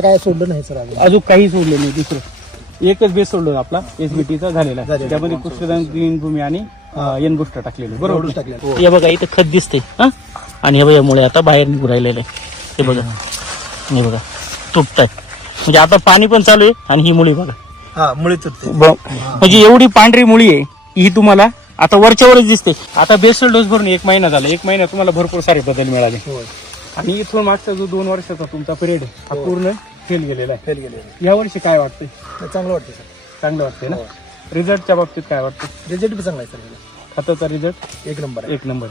काय सोडलं नाही सर अजून काही सोडलं नाही. दुसरं एकच बेस सोडलो आपला एसबीटीचा झालेला आहे. त्यामध्ये कृष्णदान ग्रीन भूमी आणि एन बुस्टर टाकलेलं बरोबर टाकलेलं. हे बघा इथं खत दिसते हा, आणि हे बघा मुळे आता बाहेर निघू राहिलेलं आहे. हे बघा, हे बघा तुटतात. म्हणजे आता पाणी पण चालू आहे आणि ही मुळी बघा. हा मुळी तुटते. म्हणजे एवढी पांढरी मुळी आहे ही तुम्हाला आता वरच्यावरच दिसते. आता बेसल डोस भरून 1 महिना झाला. 1 महिन्यात तुम्हाला भरपूर सारे बदल मिळाले. आणि इथून मागचा जो 2 वर्षाचा तुमचा पिरियड आहे हा पूर्ण फेल गेलेला आहे. फेल गेले. या वर्षी काय वाटतंय? चांगलं वाटतं सर. चांगलं वाटतंय ना. रिझल्टच्या बाबतीत काय वाटतं? रिझल्ट बी चांगला आहे सर. खताचा रिझल्ट एक नंबर आहे. 1 नंबर.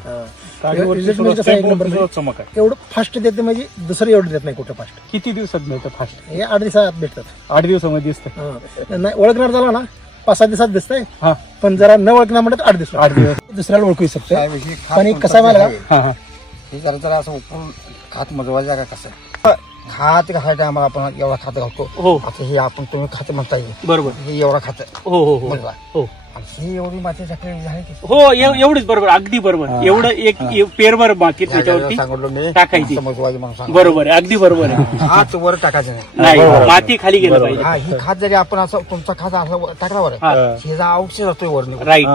रिझल्ट म्हणजे कसं एक नंबर म्हणजे चमक आहे. एवढं फास्ट देते म्हणजे दुसरं एवढं देत नाही कुठं फास्ट. किती दिवसात मिळतं फास्ट? हे 8 दिवसात भेटतात. 8 दिवसामध्ये दिसतं. नाही ओळखणार झाला ना 5-7 दिवसात दिसतंय. हा, पण जरा न ओळखणार म्हणत 8 दिवस. 8 दिवस. दुसऱ्याला ओळखू शकतो. पण एक कसं आहे मला हा हा. हे जरा असं उकळून खात मजवायचं का कसं खात खाय टायमाला आपण एवढा खात घालतो. हो आता हे आपण तुम्ही खात म्हणता येईल बरोबर. हे एवढा खात हो हो हो मजवा हो आणि ही एवढी माती टाकलेली झाली की हो एवढीच बरोबर, अगदी बरोबर. एवढं एक पेरभर बाकी त्याच्यावरती सांगितलं मी टाकायची. मजवायची म्हणून सांग बरोबर आहे, अगदी बरोबर आहे. हात वर टाकायचं नाही. नाही, माती खाली गेलं पाहिजे. हा ही खात जरी आपण असं तुमचा खात असं टाकला वर हा. हे जा औषध जातोय वर निघून. राईट.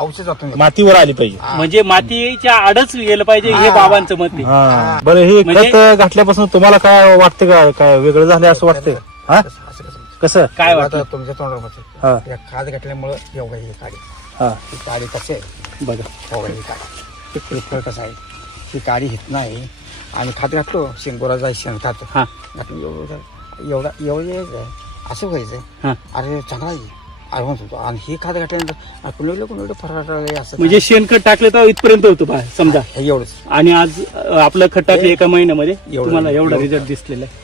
औषध जातोय मातीवर आली पाहिजे. म्हणजे मातीच्या आडच गेलं पाहिजे हे बाबांचं मत आहे. हा. बरं हे म्हणजे- खत घातल्यापासून तुम्हाला काय वाटतं का काय वेगळं झालं असं वाटतंय? हा असं कसं? काय आता वाटतं? तुमच्या तोंडावर हा या खात घातल्यामुळं एवढं ही काडी हा ही काडी कसे बघा एवढं ही काडी ते फळ कसं आहे ही काडी हित नाही आणि खात घातलो शेंगोराचा शेण खात हा घातलं एवढं असं व्हायचं. हा. अरे चांगला आहे अरे म्हणत होतो आणि हे खात घातल्यानंतर कुणीकडे फरार असं म्हणजे शेणखत टाकलं तर इथपर्यंत होतं समजा, हे एवढंच आणि आज आपलं खत टाकलं एका महिन्यामध्ये एवढं- तुम्हाला एवढा एवढं- रिझल्ट दिसलेला आहे.